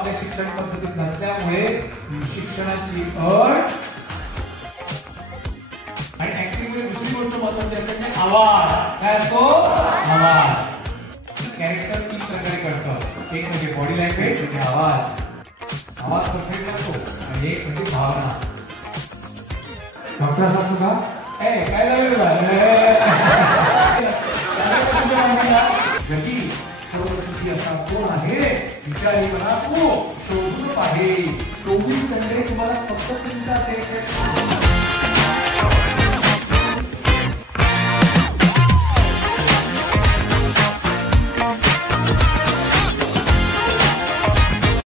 आपल्या शिक्षण पद्धतीत नसल्यामुळे शिक्षणाची अट आणि ऍक्टिंगमध्ये दुसरी गोष्ट महत्वाची असते म्हणजे आवाज. काय असतो? आवाज. कॅरेक्टर 3 प्रकारे कळतं. एक म्हणजे बॉडी लँग्वेज म्हणजे आवाज परफेक्ट असतो आणि एक म्हणजे भावना. डॉक्टर असतो का? काय लागेल गती सर्वसुखी असा कोण आहे विचारी मला तो शोधून आहे. 24 संडे तुम्हाला फक्त तुमचा